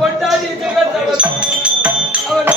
பொட்டாடி ஜெகத்தவன் அவன்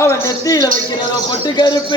அவன் நெத்தியில வைக்கிறதோ பொட்டு கருப்பு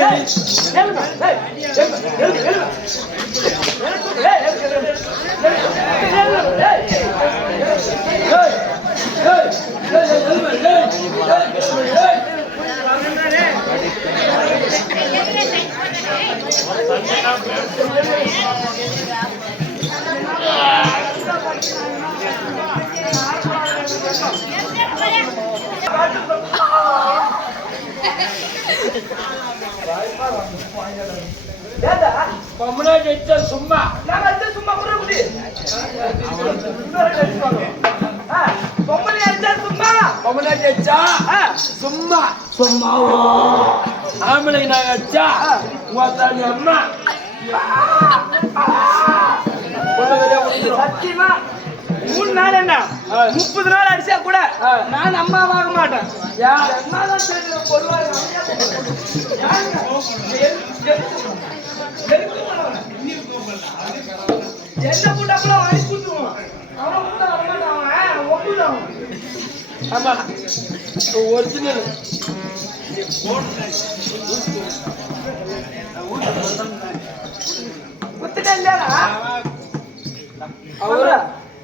சும்மா சும்மா சும்மா சும்மா ஆம்பளை நாங்க அடிச்சா உங்க அம்மா சத்தியமா 3 நாள் என்ன 30 நாள் அடிச்சா கூட நான் அம்மாவாக மாட்டேன். என்ன கூட்டா வாங்கி கூட்டுவான் அவன் கூட வரமாட்டான் ஒப்புதான். ஆமா ஒரிஜினல் குத்துட்டா இல்லையா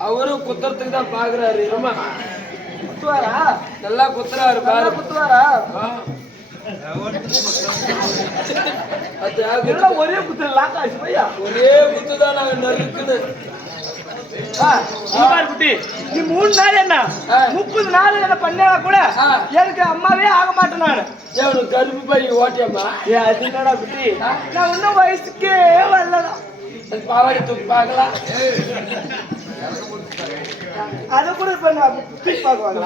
அவரும் குத்துறதுக்கு தான் பாக்குறாரு. குத்துவாரா? நல்லா குத்துறாரு பாரு. குத்துவாரா? ஒரே குத்து ஒரே குத்துதான் நாங்க நறுக்குன்னு குட்டி. நீ 3 நாள் என்ன 30 நாள் என்ன பண்ணா கூட எனக்கு அம்மாவே ஆக மாட்டேன். நான் கருப்பு பையன் ஓட்டியம்மா அது என்னடா குட்டி, நான் இன்னும் வயசுக்கே வரலடா. பாவாடி தூக்கி பார்க்கலாம் அத கூட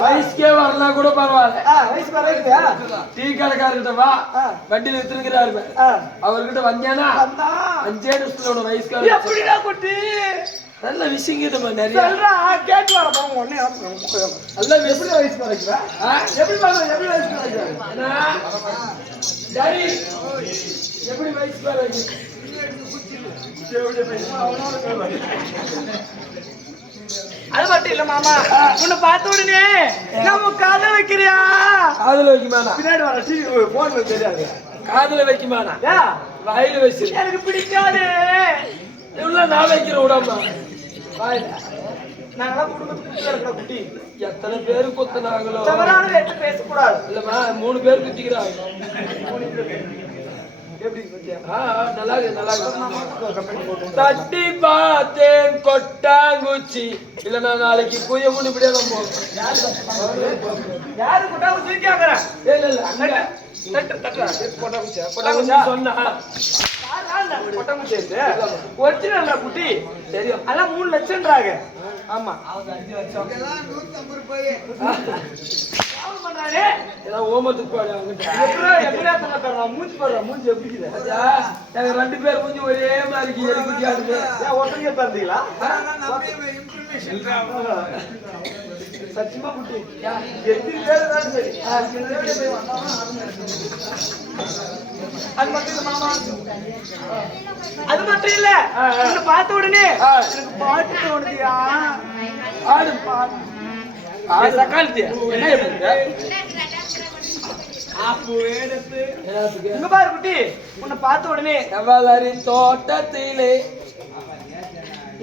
வயசுக்கே வரலாம் கூட பரவாயில்ல. வயசு பரவாயில்லையா? டீ கடைக்காரர்கிட்ட வா வண்டியில வித்துருக்கிறாரு அவர்கிட்ட வந்தானா 5 நிமிஷத்துல வயசுக்கார எப்படிடா குட்டி நல்ல விஷயங்க நிறைய கேட்டு வர போங்க. நல்ல எப்படி வயசு பறக்குறா எப்படி எப்படி வயசு பறக்குறா எப்படி வயசு பறக்கு அது மட்டும் இல்ல மாமா, உன்னை பார்த்த உடனே நம்ம காதல வைக்கிறியா? காதல வைக்குமானா? பின்னாடி வர போன்ல தெரியாது. காதல வைக்குமானா? வாயில வச்சு எனக்கு பிடிக்காது. இவ்வளவு நான் வைக்கிற உடம்பா வாயில. நாங்களாம் குடும்பத்துக்கு குட்டி எத்தனை பேரு குத்துனாங்களோ தவறான எடுத்து பேசக்கூடாது இல்லம்மா. 3 பேர் குத்திக்கிறாங்க. தட்டி பார்த்தேன் கொட்டாங்குச்சி இல்ல நாளைக்கு குய முடி இப்படியே யாரு கொட்டாங்குச்சி கேக்குறேன். ஒரிஜினல் குட்டி தெரியும். அதெல்லாம் 3 லட்சம்ன்றாங்க. ஆமா 5 லட்சம் பண்றானே ஓமத்துக்கு மூஞ்சி போடுற மூஞ்சி எப்படி எங்க 2 பேர் மூஞ்சி ஒரே மாதிரி ஒருத்தங்க தந்தீங்களா? சத்தியமா குட்டி சரி அது மட்டும் இல்ல பார்த்த உடனே எனக்கு பாட்டு தோணுதியா? ஆடு பாடு சக்காலத்தியா என்ன பாரு குட்டி, உன்னை பார்த்த உடனே எவ்வளவு தோட்டத்திலே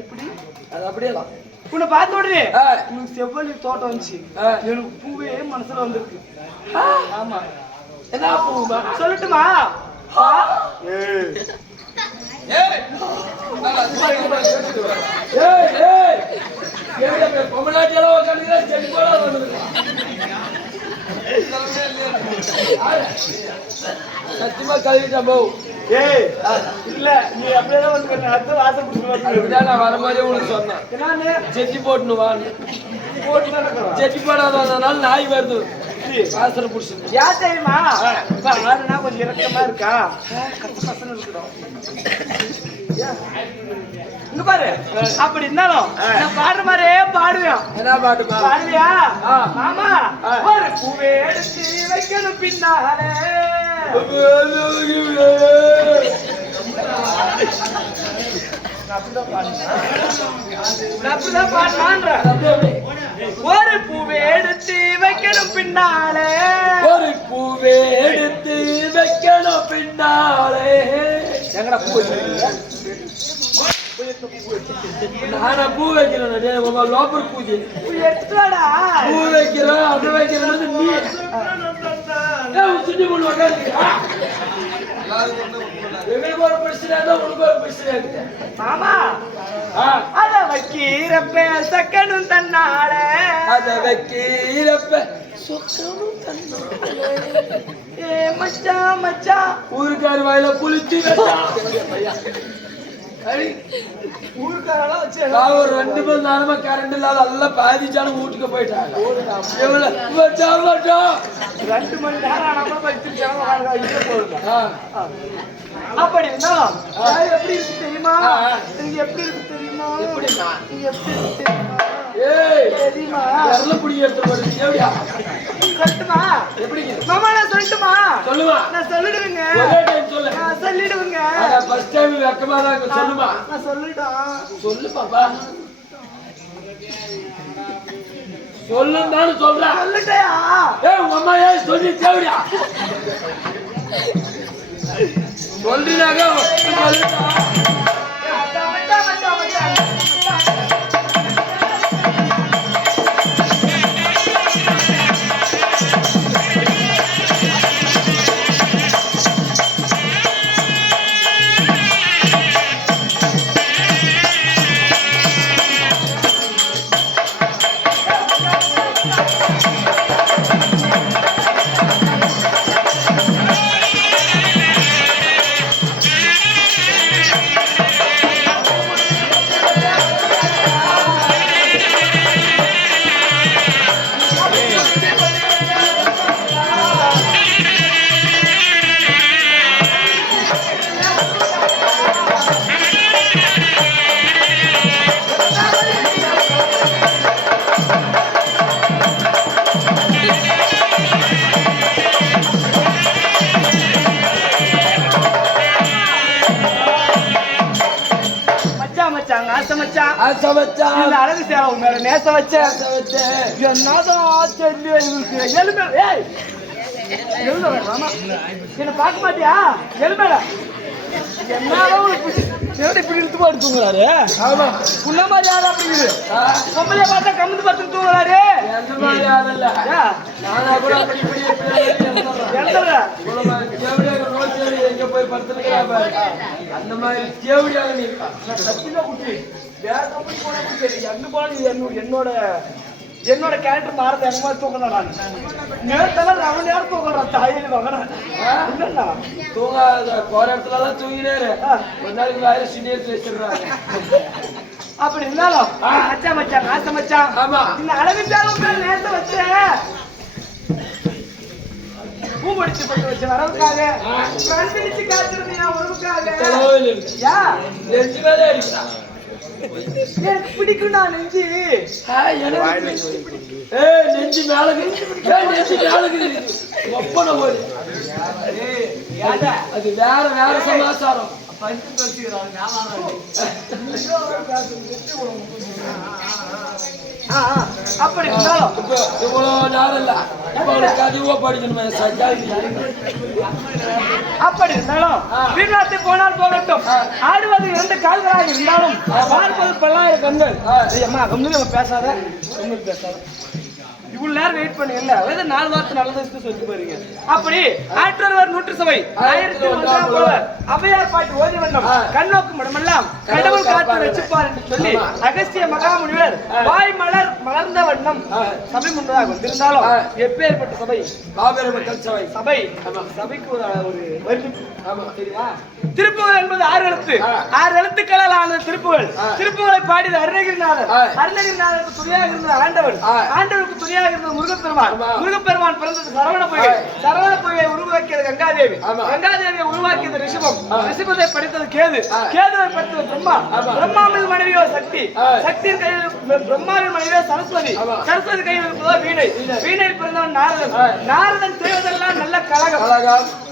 இப்படி அது அப்படியேலாம் உன்னை பார்த்த உடனே உனக்கு செவ்வழி தோட்டம் வந்துச்சு. எனக்கு பூவே மனசுல வந்திருக்கு. ஆமா என்ன பூமா சொல்லட்டுமா? சத்தியமா கழுவிட்டேன் போ. இல்ல நீ அப்படியே வந்து வாசல் நான் வரும்போதே உனக்கு சொன்னேன் செட்டி போட்டுன்னு வான்னு. செட்டி போடாதனால நாய் வருது வாசனை புடிச்சு. ஏன் தெரியுமா ஆடுனா கொஞ்சம் இறக்கமா இருக்கா கசகசன்னு இருக்கணும். இங்க பாரு அப்படி இருந்தாலும் நான் பாடுற மாதிரியே பாடுவேன். என்ன பாட்டுமா பாடுவியா மாமா? ஒரு பூவே எடுத்து வைக்கணும் பின்னாலே அப்படிதான் பாடுறான்ற. ஒரு பூவே எடுத்து வைக்கணும் பின்னாலே ஒரு பூவே எடுத்து வைக்கணும் பின்னாலே. எங்கடா பூ வச்சிருக்கீங்க? நானா பூ வைக்கிறேன் லோப்பர் பூஜை எடுத்துட்டு வாடா. பூ வைக்கிறேன் அது வைக்கிறேன் நீ சுட்டி பொண்ணு உட்காந்துக்கியா? எங்களுக்கு ஒரு பிரச்சனை உனக்கு ஒரு பிரச்சனை இருக்கு மாமா. அத வைக்கிறப்ப சக்கனும் தன்னால அத வைக்கிறப்ப சொக்கனும் தன்னால. ஏ மச்சான் மச்சான் ஊருக்காரு வாயில புளிச்சு ஊருக்காரெல்லாம் வச்சு ஒரு 2 மணி நேரமா கரண்ட் இல்லாத எல்லாம் பாதிச்சாலும் வீட்டுக்கு போயிட்டாங்க. 2 மணி நேரம் ஆனா போகுது. அப்படி இருந்தாலும் எப்படி இருக்கு தெரியுமா? நீங்க எப்படி இருக்கு தெரியுமா? எப்படிமா நீங்க எப்படி இருக்கு தெரியுமா? தெரியுமா புடி எடுத்து சொல்லட்டுமா? எப்படி மாமா நான் சொல்லட்டுமா? சொல்லுமா? நான் சொல்லிடுவேங்க. சொல்லு. நான் சொல்லிடுவேங்க. ஃபர்ஸ்ட் டைம் வெக்கமா தான் சொல்லுமா? நான் சொல்லிட்டேன். சொல்லு பாப்பா. சொல்லுன்னு சொல்றேன். சொல்லிட்டயா? உங்க அம்மா ஏன் சொல்லி தேவையா? சொல்றீனாங்க அழகு சேவை மேல நேச வச்ச என்னதான் என்ன பார்க்க மாட்டியா? எழுமேல என்னதான் இப்படி இழுத்து போட்டு தூங்குறாரு. உன்ன மாதிரி யாரும் அப்படி பொம்பளைய பார்த்தா கம்மிந்து பார்த்து தூங்குறாரு. எங்க போய் படுத்துருக்கா அந்த மாதிரி தேவடியாக நீ என்னோட கேரக்டர் மாறத எங்க மாதிரி தூக்கணும். நான் நேரத்தெல்லாம் 2 நேரம் தூக்குறேன். தாயில வாங்கறேன் என்னன்னா தூங்காத போற இடத்துல எல்லாம் தூங்கினாரு. ஒரு நாளைக்கு வாயில சின்ன வச்சிடுறாங்க. அப்படி இருந்தாலும் மச்சான் மச்சான் ஆசை மச்சான். ஆமா இந்த அழகுச்சாலும் நேரத்தை வச்சேன் பூ படிச்சு பட்டு வச்சு வரவுக்காக கண்டிச்சு காத்திருந்தீங்க உறவுக்காக. நெஞ்சு மேலே அடிக்கிறான். எனக்கு பிடிக்கும் நான் நெஞ்சு நெஞ்சு மேல நெஞ்சு மேல ஒப்பனை போது அது வேற வேற சமாச்சாரம். அப்படி இருந்தாலும் இவ்வளவு நேரம் இல்ல கதிவா படிக்கணுமே. அப்படி இருந்தாலும் வீணாத்து போனால் போகட்டும். ஆடுவது 2 கால்களாக இருந்தாலும் பார்ப்பது 1000 கண்கள். அம்மா கம்முனு பேசாத பேசாத இவ்வளவு நேரம் வெயிட் பண்ணீங்கல்ல ஏதோ 4 வார்த்தை நல்லது சொல்லி பாருங்க. அப்படி ஆற்றவர் நூற்று சபை 1001 அவையார் பாட்டு ஓதி வண்ணம் கண்ணோக்கு மடமெல்லாம் கடவுள் காத்து ரசிப்பார் என்று சொல்லி அகஸ்திய மகாமுனிவர் வாய் மலர்ந்த வண்ணம் சபை முன்னதாக வந்திருந்தாலும் எப்பேற்பட்ட சபை மாபெரும் மக்கள் சபை சபை சபைக்கு ஒரு சரியா திருப்புகழ் என்பது 6 எழுத்து 6 எழுத்துக்களால் ஆனது திருப்புகழ். திருப்புகழை பாடியது அருணகிரிநாதர். அருணகிரிநாதருக்கு துணையாக இருந்தது ஆண்டவர். ஆண்டவருக்கு துணையாக இருந்தது முருகப்பெருமான். முருகப்பெருமான் பிறந்தது சரவண பொய்கை. சரவண பொய்கை உருவாக்கியது கங்காதேவி. கங்காதேவியை உருவாக்கியது ரிஷபம். ரிஷபத்தை படித்தது கேது. கேதுவை படித்தது பிரம்மா. பிரம்மாவின் மனைவியோ சக்தி. சக்தியின் கையில் பிரம்மாவின் மனைவியோ சரஸ்வதி. சரஸ்வதி கையில் இருப்பதோ வீணை. வீணையில் பிறந்தவன் நாரதன். நாரதன் செய்வதெல்லாம் நல்ல கழகம்.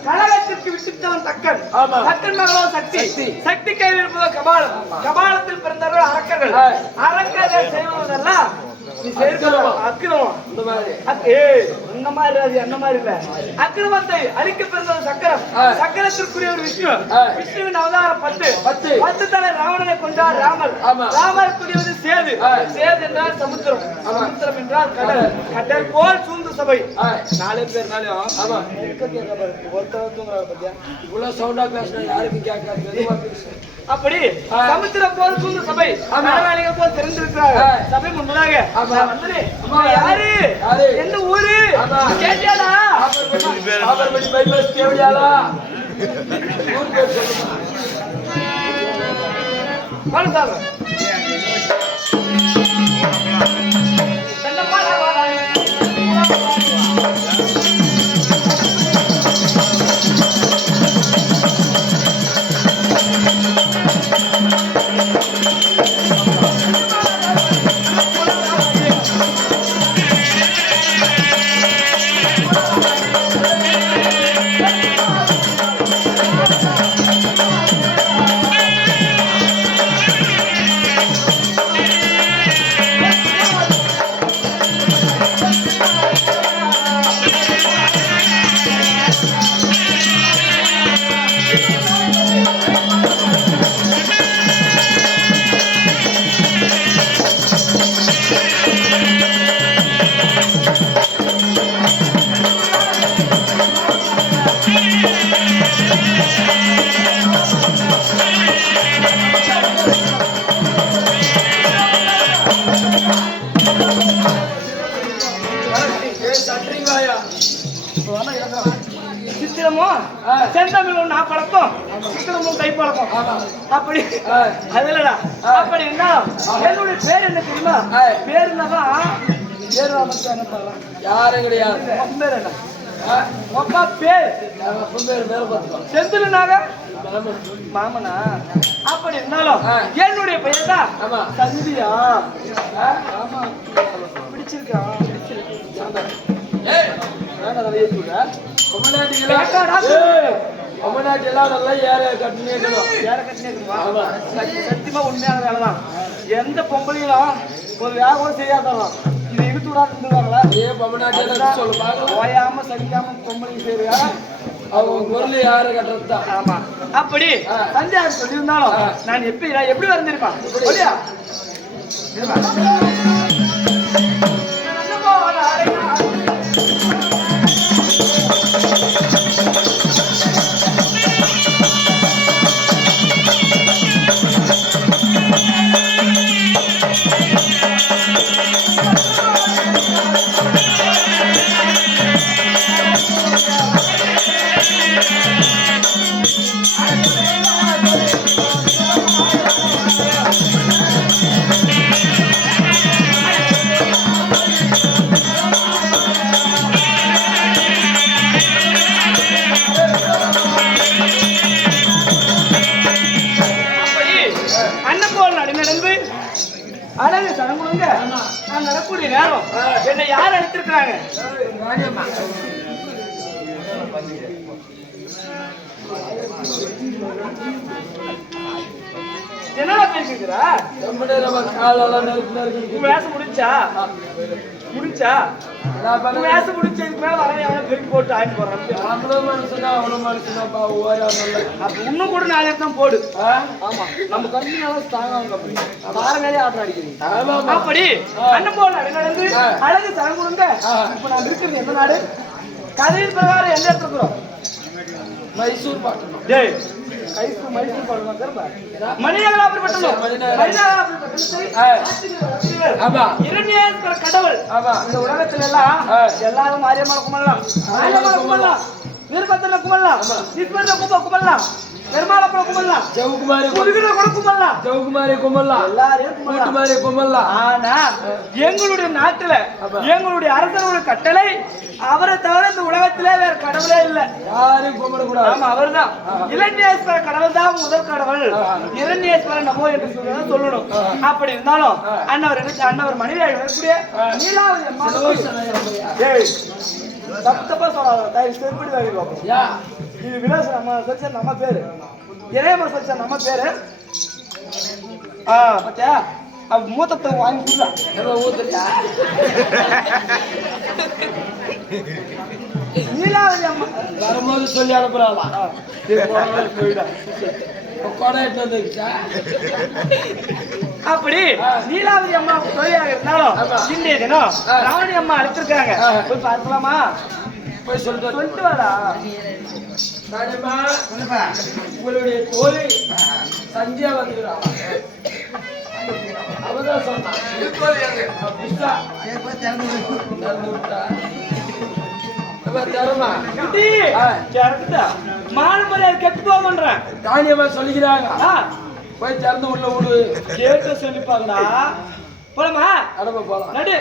கழகத்திற்கு விட்டுத்தவன் தக்கன். தக்கன் மகளோ சக்தி. சக்தி கையில் இருப்பதோ கபாலம். கபாலத்தில் பிறந்தவர்கள் அரக்கர்கள். அரக்கர்கள் செய்வதெல்லாம் அக்கிரமத்தை அழிக்க பிறந்தது சக்கரம். சக்கரத்திற்குரிய ஒரு விஷ்ணு. விஷ்ணுவின் அவதாரம் 10. 10 தலை ராவணனை கொண்டார் ராமர். ராமருக்குரியது சேது. சேது என்றால் சமுத்திரம். சமுத்திரம் என்றால் கடல். கடல் போல் சூழ்ந்த சபை. 4 பேர்னாலும் இவ்வளவு சவுண்டா பேசினா யாருக்கும் கேட்காது. அப்படி சமுத்திரம் போல் சூழ்ந்த சபை. மலைவாளிகள் போல் தெரிந்திருக்கிறார்கள். சபை முன்பதாக யாரு எந்த ஊரு கேட்டியாடா? சித்திரமும் செந்தமிழும் நான் பழக்கம். சித்திரமும் கை பழக்கம். அப்படி அதுலடா அப்படி என்ன என்னுடைய பேர் என்ன தெரியுமா? பேர் என்னதான் யாரும் கிடையாது. பேர் என்ன பேர்? செந்தில்னாக மாமனா? அப்படி இருந்தாலும் என்னுடைய பெயர் தான் சந்தியா. பிடிச்சிருக்கான். சத்தியமா உண்மையான வேலைதான். எந்த பொம்பளைகளும் ஒரு வேகம் செய்யாதான் இது இழுத்து விடாதுவாங்களா? ஓயாம சரிக்காம பொம்பளை செய்யறியா? அவங்க பொருள் யாரு கட்டுறதுதான். ஆமா. அப்படி சந்தியாக சொல்லியிருந்தாலும் நான் எப்படி வந்திருப்பான்? அழகு சடங்குங்க நான் நடக்கூடிய நேரம் என்னை யார் அழைத்திருக்கிறாங்க? என்னடா பேசிக்கிறா? வேஷம் முடிஞ்சா முடிச்சா வேசம் முடிச்சதுக்கு மேல வர பெருக்கி போட்டு ஆயிட்டு போறேன் அவ்வளவு மனுஷனா அப்ப இன்னும் கூட 4 தான் போடு ஆமா நம்ம கண்ணுனால ஸ்ட்ராங்கா பாருங்களே ஆட்டம் அடிக்கிறீங்க அப்படி அண்ணன் போல நடந்து அழகு சரங்குடுங்க இப்ப நான் இருக்கிறது எந்த நாடு கதையின் பிரகாரம் எந்த இடத்துல இருக்கிறோம் மைசூர் பாட்டணும் டேய் மைசூர் பாடணும் கருப்பா மணிநகராபுரி பட்டணம் மணிநகராபுரி பட்டணம் ஆமா இரண்யேஸ்வர கடவுள் ஆமா இந்த உலகத்துல எல்லாம் எல்லாரும் மாரியம்மன் கும்பிடலாம் மாரியம்மன் கும்பிடலாம் வீரபத்திர கும்பிடலாம் ஈஸ்வரனை கும்பிடலாம் பெருமாளப்பட கும்பிடலாம் ஜவுகுமாரி முருகனை கூட கும்பிடலாம் ஜவுகுமாரி கும்பிடலாம் எல்லாரையும் கூட்டுமாரி கும்பிடலாம் ஆனா எங்களுடைய நாட்டுல எங்களுடைய அரசரோட கட்டளை அவரை தவிர இந்த உலகத்திலே வேற கடவுளே இல்ல யாரும் கும்பிடக்கூடாது ஆமா அவர்தான் இரண்யேஸ்வர கடவுள் தான் முதல் கடவுள் இரண்யேஸ்வரன் நமோ என்று சொல்லணும் அப்படி இருந்தாலும் அண்ணவர் மனைவியாக வரக்கூடிய நீலாவதி அம்மா தப்பா சொல்லாத செருப்படி தான் இது விலாச நம்ம செக்ஷன் நம்ம பேரு இறையம்மா செக்ஷன் நம்ம பேரு பத்தியா மூத்தத்தை வாங்கி கொடுக்கலாம் ஊத்துறியா நீலாவதி அம்மா வரும்போது சொல்லி அனுப்புறாளா அப்படி நீலாவதி அம்மா தொழிலாக இருந்தாலும் இன்றைய தினம் ராணி அம்மா அழைச்சிருக்காங்க போய் பார்க்கலாமா போய் சொல்லிட்டு வாடா உங்களுடைய தோழி சந்தியா வந்துக்கிறா அவதான் சொன்னான் மானமரியாதை கெட்டு போகன்றேன் தானியமா சொல்லிக்கிறாங்க போய் திறந்து உள்ள விடு கேட்டு சொல்லிப்பாங்கடா போலாமா அடப்ப போலாம் நடு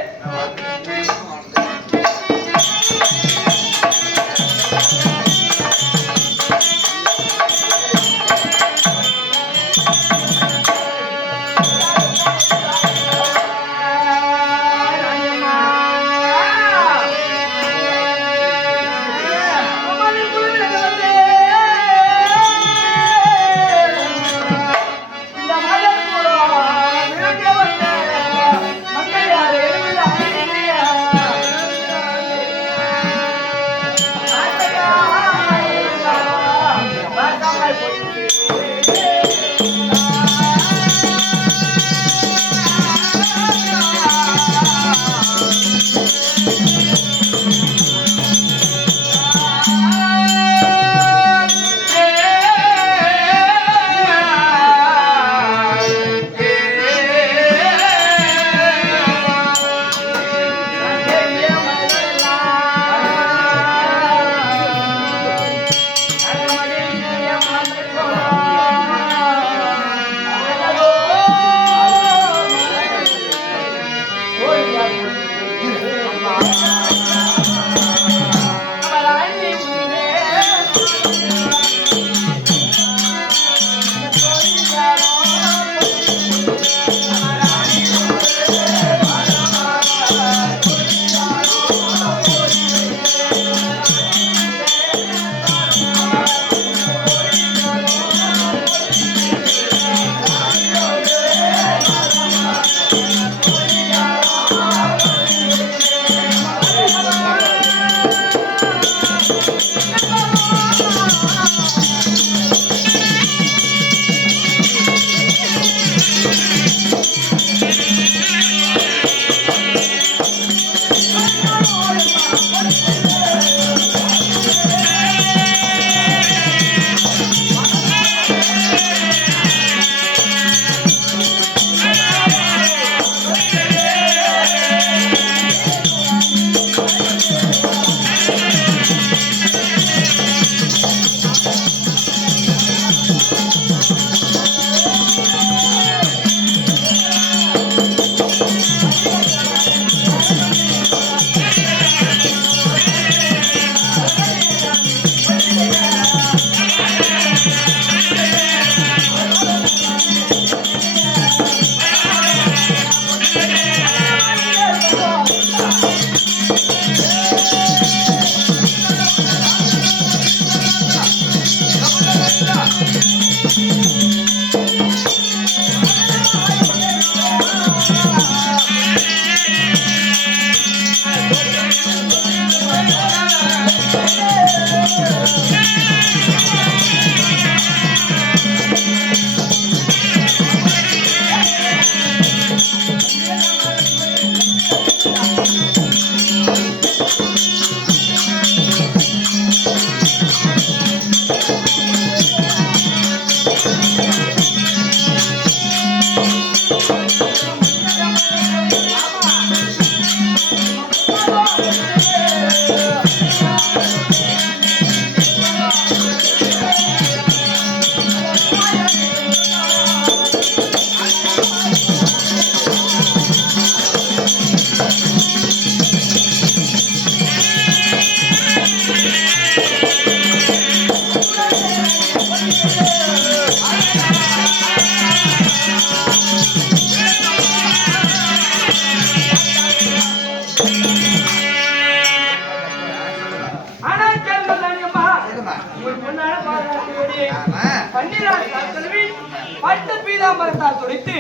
கரத்தால் துடைத்து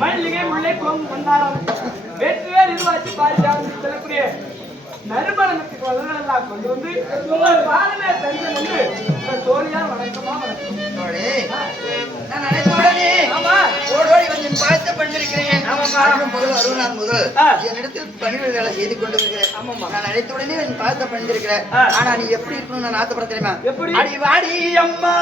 மல்லிகை முல்லை கோம்பு கொண்டாரம் வெற்றிவேர் இருவாச்சி பாரிஜாதம் சொல்லக்கூடிய நறுமணத்துக்கு வளரெல்லாம் கொண்டு வந்து பாலமே தரிசனம் வந்து தோழியா வணக்கமா வணக்கம். நான் நினைத்த உடனே ஓடோடி வந்து பார்த்து பண்ணிருக்கிறேன். முதல் என்னிடத்தில் பணிகள் வேலை செய்து கொண்டு வருகிறேன். நான் நினைத்த உடனே பார்த்து பண்ணிருக்கிறேன். ஆனா நீ எப்படி இருக்கணும் நான் ஆசைப்பட தெரியுமா? எப்படி? அடி வாடி அம்மா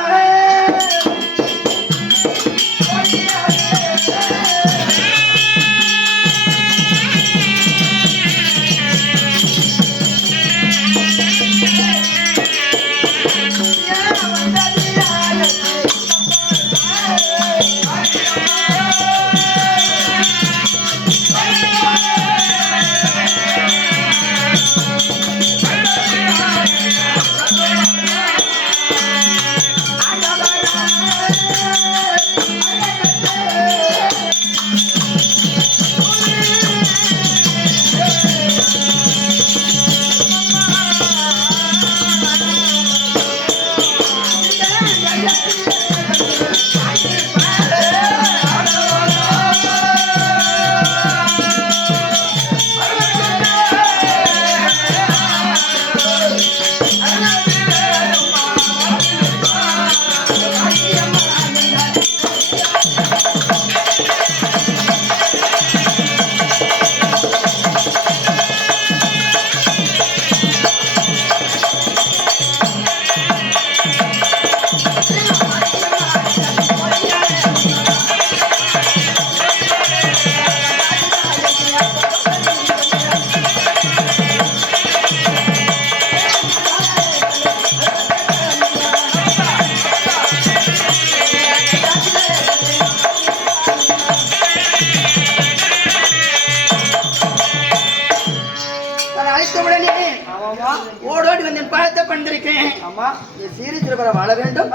ஓடோடி வந்து பார்த்து பண்ணிருக்கேன். ஆமா நீ சீரி திருப்பர வாழ வேண்டும்.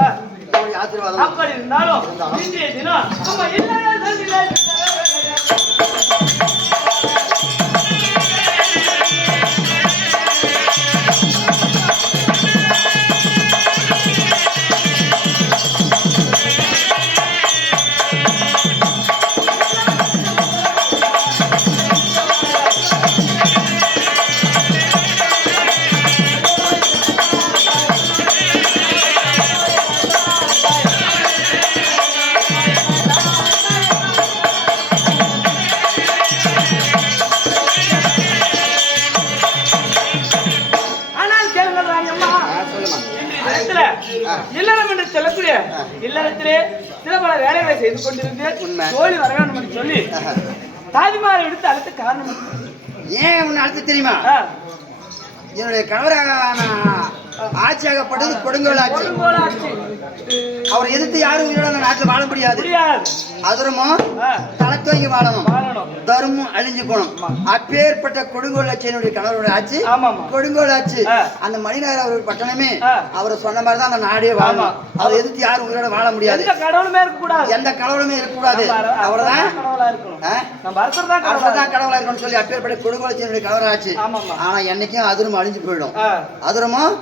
ஆசீர்வாதம் அப்படி இருந்தாலும் இன்றைய தினம் அம்மா இல்லை இல்லறம் என்று சொல்லக்கூடிய இல்லறத்திலே சில பல வேலைகளை செய்து கொண்டிருந்து தோழி வர வேண்டும் என்று சொல்லி தாதிமாரை எடுத்து அழைத்த காரணம் ஏன் உன்னை அழைத்து தெரியுமா? என்னுடைய கணவராக ஆட்சியாகப்பட்டது கொடுங்கோல் ஆட்சி. அவரை எதிர்த்து யாரும் உயிரோட அந்த நாட்டில் வாழ முடியாது. அதுரமும் தலத்தோங்கி வாழணும், தர்மம் அழிஞ்சு போகணும். அப்பேற்பட்ட கொடுங்கோல் ஆட்சி என்னுடைய கணவருடைய ஆட்சி. கொடுங்கோல் ஆட்சி அந்த மணிநகர் அவர் பட்டணமே அவர் சொன்ன மாதிரி தான் அந்த நாடே வாழணும். அவரை எதிர்த்து யாரும் உயிரோட வாழ முடியாது. எந்த கடவுளுமே இருக்கக்கூடாது. அவர்தான் கடவுளா இருக்கணும்னு சொல்லி அப்பேற்பட்ட கொடுங்கோல் ஆட்சி என்னுடைய கணவர் ஆட்சி. ஆனா என்னைக்கும் அதுரும் அழிஞ்சு போயிடும். அதுரமும்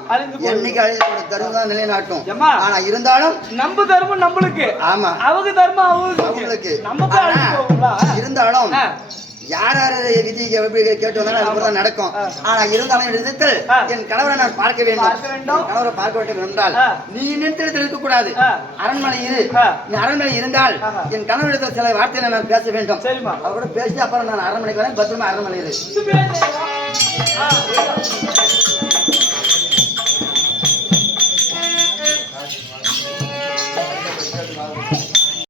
என்னைக்கு அழிஞ்சு போயிடும். தர்மம் தான் நிலைநாட்டும். ஆனா இருந்தாலும் நம்ம தர்மம் நம்மளுக்கு, ஆமா அவங்க தர்மம் அவங்களுக்கு. இருந்தாலும் யார் விதி கேட்டு வந்தாலும் அதுபோல நடக்கும். ஆனா இருந்தாலும் விதத்தில் என் கணவரை நான் பார்க்க வேண்டும். கணவரை பார்க்க வேண்டும் என்றால் நீ நிறுத்தத்தில் இருக்கக்கூடாது. அரண்மனை இரு. நீ அரண்மனை இருந்தால் என் கணவரிடத்தில் சில வார்த்தைகளை நான் பேச வேண்டும். அவரோட பேசி அப்புறம் நான் அரண்மனைக்கு வரேன். பத்திரமா அரண்மனை இரு.